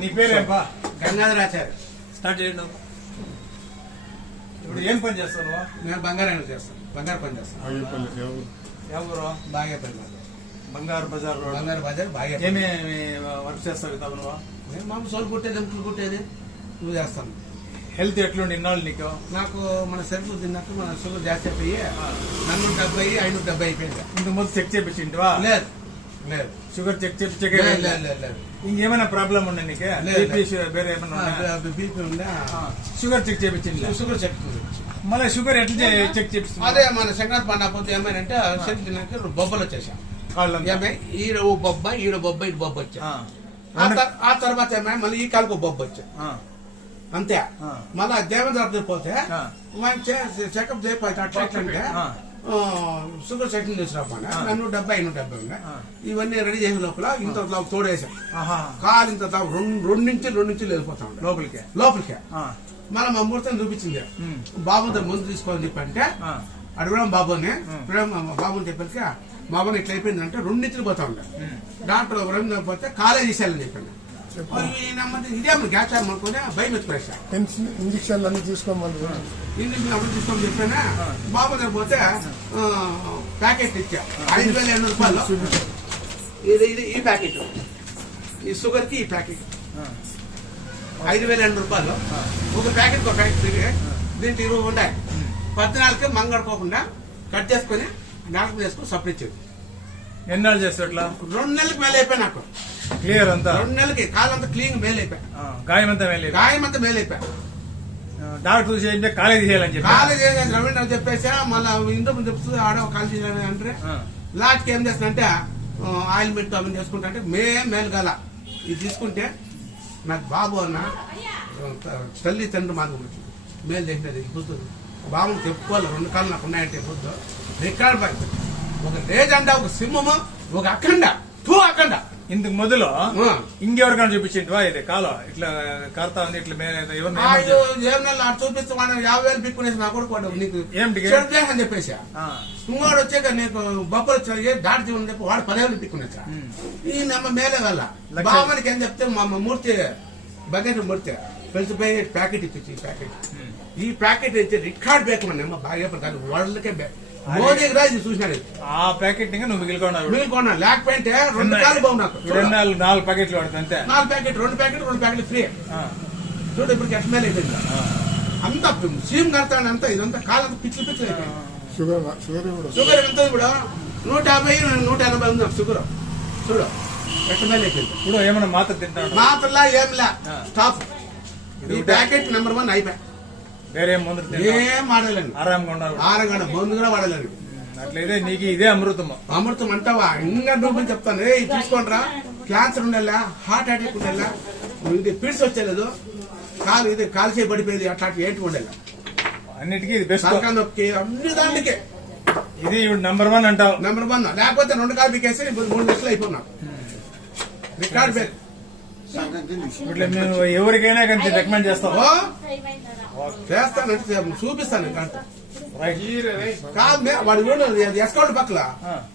నీ పేరేంపా? గంగాధరాచార్య స్టార్ట్ చేయండి ఇప్పుడు ఏం పని చేస్తావు? నేను బంగారం చేస్తాను. బంగారు పని చేస్తాను. ఎవరు? బాగా పని చేస్తాను. బంగారు బజార్ రోడ్. బంగారు బజార్ బాగా. ఏమేమి వర్క్ చేస్తావు ఇతావు నువ్వు నేను మామూలు సోలు కుట్టేది ఎంపులు కుట్టేది నువ్వు చేస్తాను. హెల్త్ ఎట్లుండి ఇన్నాళ్ళు నీకు? నాకు మన సరుకులు తిన్నాక మన షుగర్ జాస్తి అయిపోయి నన్ను డెబ్బై ఐదు డెబ్బై అయిపోయింది. ఇంతకు ముందు చెక్ చేపించింటివా? లేదు. లేదు. షుగర్ చెక్ లేదు లేదు ఇంకేమైనా ప్రాబ్లం ఉండే నీకు? బీపీ వేరే ఏమైనా? బీపీ ఉందా? Sugar check చేపించింది? షుగర్ చెప్తుంది మళ్ళీ షుగర్ ఎట్లా చెక్ చేపిస్తుంది అదే మన సంక్రాంతి పండుగ పోతే ఏమైనా తిన్నాక బొబ్బలు వచ్చేసాం. ఏమై? ఈడ ఓ బొబ్బ ఈడ బొబ్బ ఈడ బొబ్బ వచ్చా ఆ, ఆ తర్- ఆ తర్వాత ఏమై? మళ్ళీ ఈ కాలుకు బొబ్బ వచ్చా అంతే. మళ్ళా దేవేంద్ర పోతే. మంచి చెకప్ చేయకపోతే అట్లా అంటే షుగర్ సెటిల్ చేసినప్పుడు నన్ను డెబ్బై ఎన్నో డెబ్బై. ఇవన్నీ రెడీ చేసే లోపల ఇంత తోడేసాం. కాలు ఇంత రెండు రెండు నుంచి రెండు నుంచి వెళ్ళిపోతా ఉంటాం లోపలికి? లోపలికి. మళ్ళీ మా ముహూర్తం చూపించింది. బాబుతో ముందు తీసుకోవాలని చెప్పంటే అడగడం బాబుని. బాబుని చెప్పాక బాబుని ఇట్లా అయిపోయిందంటే రెండు పోతా ఉండే. డాక్టర్ రెండు పోతే కాలేజ్ తీసేయాలని చెప్పాను. ఇదే గ్యాస్ అనుకుని భయం ఎత్తుకునేసా ఇంజక్షన్లు అన్ని తీసుకోమని ఇంగ్లీష్ అప్పుడు తీసుకొని చెప్పానా బాబు దగ్గర పోతే ప్యాకెట్ ఇచ్చా ఐదు వేల ఎనిమిది రూపాయలు ఇది ఇది ఈ ప్యాకెట్ ఈ షుగర్కి ఈ ప్యాకెట్ ఐదు వేల ఎనిమిది రూపాయలు ఒక ప్యాకెట్ ఒక ప్యాకెట్ దీంట్లో ఇరవై ఉండాలి పద్నాలుగు మంగడుకోకుండా కట్ చేసుకొని నాలుగు చేసుకొని సప్లై ఇచ్చేది ఎన్నాళ్ళు చేస్తావు రెండు నెలలకు మేలు నాకు. క్లియర్ అంతా? రెండు నెలలకి కాలంతా క్లీన్ మేలు అయిపోయి. ఆ, గాయం అంతా వెళ్ళి గాయం అంతా మేలు అయిపోయి డాక్టర్ చూసి ఏంటంటే కాలేజీ చేయాలని చెప్పి? కాలేజ్ చేసేసి రవీంద్ర చెప్పేసా మళ్ళీ ఇంట్లో ముందు చెప్తుంది ఆడ కాలేజ్ చేయాలని అంటే లాస్ట్ ఏం చేస్తానంటే ఆయిల్ పెట్టి అవన్నీ చేసుకుంటా అంటే మే మేలు గల ఇది తీసుకుంటే నాకు బాబు అన్న తల్లి తండ్రి వచ్చింది. మేలు చేసినది బుద్ధు బాబుని చెప్పుకోవాలి రెండు కాళ్ళు నాకు ఉన్నాయంటే బుద్ధు రికార్డ్ బాయ్ ఒక లేజెండా ఒక సింహము ఒక అఖండ. టూ అఖండ. ఇంతకు మొదలు. ఇంకెవరికైనా చూపించింటివా ఇది కాలం ఇట్లా కారుతా ఉంది ఇట్లా మే- ఎవరిని చూపిస్తే యాభై వేలు పిక్కునేసి నా కొడుకు నీకు అని చెప్పేసి. ఆ, ఇంకోడు వచ్చాక నీకు బొబ్బలు వచ్చాయి దాడి జీవనం చెప్పి వాడు పదేళ్ళు పిక్కునేసా. ఈ నమ్మ మేలే వల్ల బామ్మనికి ఏం చెప్తే మా అమ్మ మూర్తి బకెట్ మూర్తి పిలిచిపోయి ప్యాకెట్ ఇచ్చి ప్యాకెట్. ఈ ప్యాకెట్ ఇచ్చి రికార్డ్ బేక్ మన బాగా దాని వరల్డ్కే బేక్ మోదీ రాజు చూసినాడు. ఆ ప్యాకెట్ ఇంకా నువ్వు మిగిలికొన్నావు. మిగిలికొన్నా లేకపోతే రెండు కాలు బాగు నాకు. ఎన్ని నాలుగు నాలుగు ప్యాకెట్లు పడుతుంది అంతే. నాలుగు ప్యాకెట్ రెండు ప్యాకెట్ రెండు ప్యాకెట్ ఫ్రీ. చూడు ఇప్పుడు ఎట్లా అయిపోయింది. అంత సీమ్ కడతాడు అంతా ఇదంతా కాలం పిచ్చి పిచ్చి అయిపోయింది. షుగర్ షుగర్ కూడా షుగర్ ఎంత ఇప్పుడు? నూట యాభై నూట ఎనభై ఉంది నాకు షుగర్ చూడు ఎట్లా అయిపోయింది. ఇప్పుడు ఏమైనా మాత్ర తింటాడు? మాత్రలా ఏంలా. స్టాప్ ఈ ప్యాకెట్ నెంబర్ వన్ అయిపోయి వేరే మందులు ఏం వాడలేను. ఆరాంగా ఉన్నారు ఆరగడ మందు కూడా వాడలేను. అట్లయితే నీకు ఇదే అమృతము. అమృతం అంటావా ఇంకా నువ్వు చెప్తాను. ఏ తీసుకోండిరా. క్యాన్సర్ ఉండేలా హార్ట్ అటాక్ ఉండేలా ఇది పిడిసి వచ్చేలేదు. కాలు ఇది కాలు చేయి పడిపోయేది అట్లాంటి ఏంటి ఉండేలా. అన్నిటికీ ఇది బెస్ట్ నొక్కి అన్ని దాంట్లోకే. ఇది నంబర్ వన్ అంటావు. నెంబర్ వన్ లేకపోతే రెండు కాలు పీకేసి మూడు లక్షలు అయిపోయినా రికార్డ్ ఇట్లా మేము ఎవరికైనా కానీ రికమెండ్ చేస్తాం ఓ చేస్తానంటే చూపిస్తాను కాదు మే- వాడు ఎస్కౌంట్ పక్కల.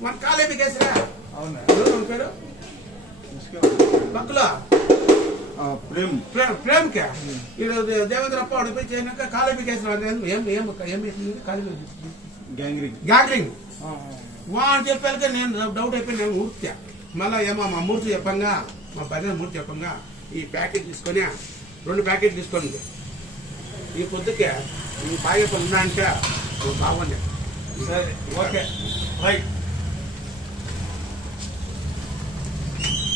మన కాలే పీకేసిరా అవునా? పేరు? పక్కల. ప్రేమ్. ప్రేమ్ ప్రేమ్ కే ఈరోజు దేవేంద్ర అప్ప వాడు పోయి చేయనాక కాలే పీకేసిన ఏం ఏం గ్యాంగ్రింగ్ గ్యాగ్రింగ్ ఆ, వాడు చెప్పాక నేను డౌట్ అయిపోయి నేను మూర్తి మళ్ళా ఏమో మా మూర్తి చెప్పంగా మా భజన మూర్తి చెప్పంగా ఈ ప్యాకెట్ తీసుకొని రెండు ప్యాకెట్ తీసుకోండి ఈ పొద్దుకే ఈ పాయపం ఉన్నా అంటే బాగుంది. సరే ఓకే. రైట్.